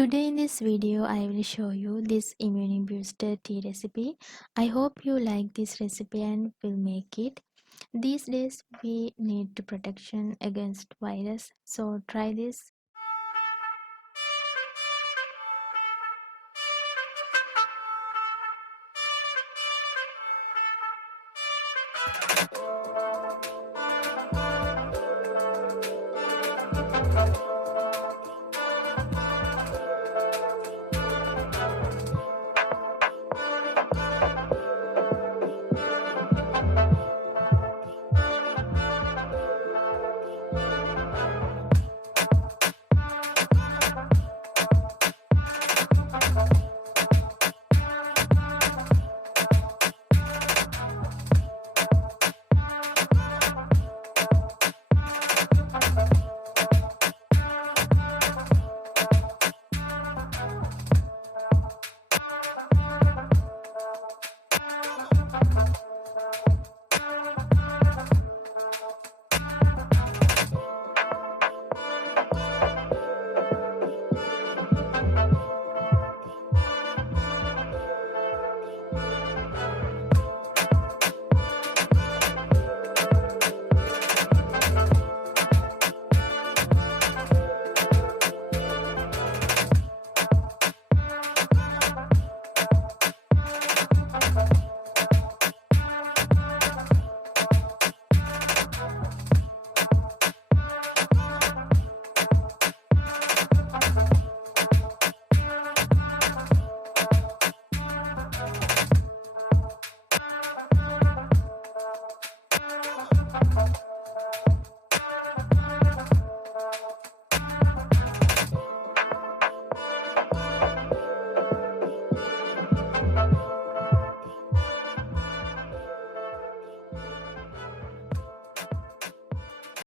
Today in this video I will show you this immune booster tea recipe. I hope you like this recipe and will make it. These days we need to protection against virus, so try this.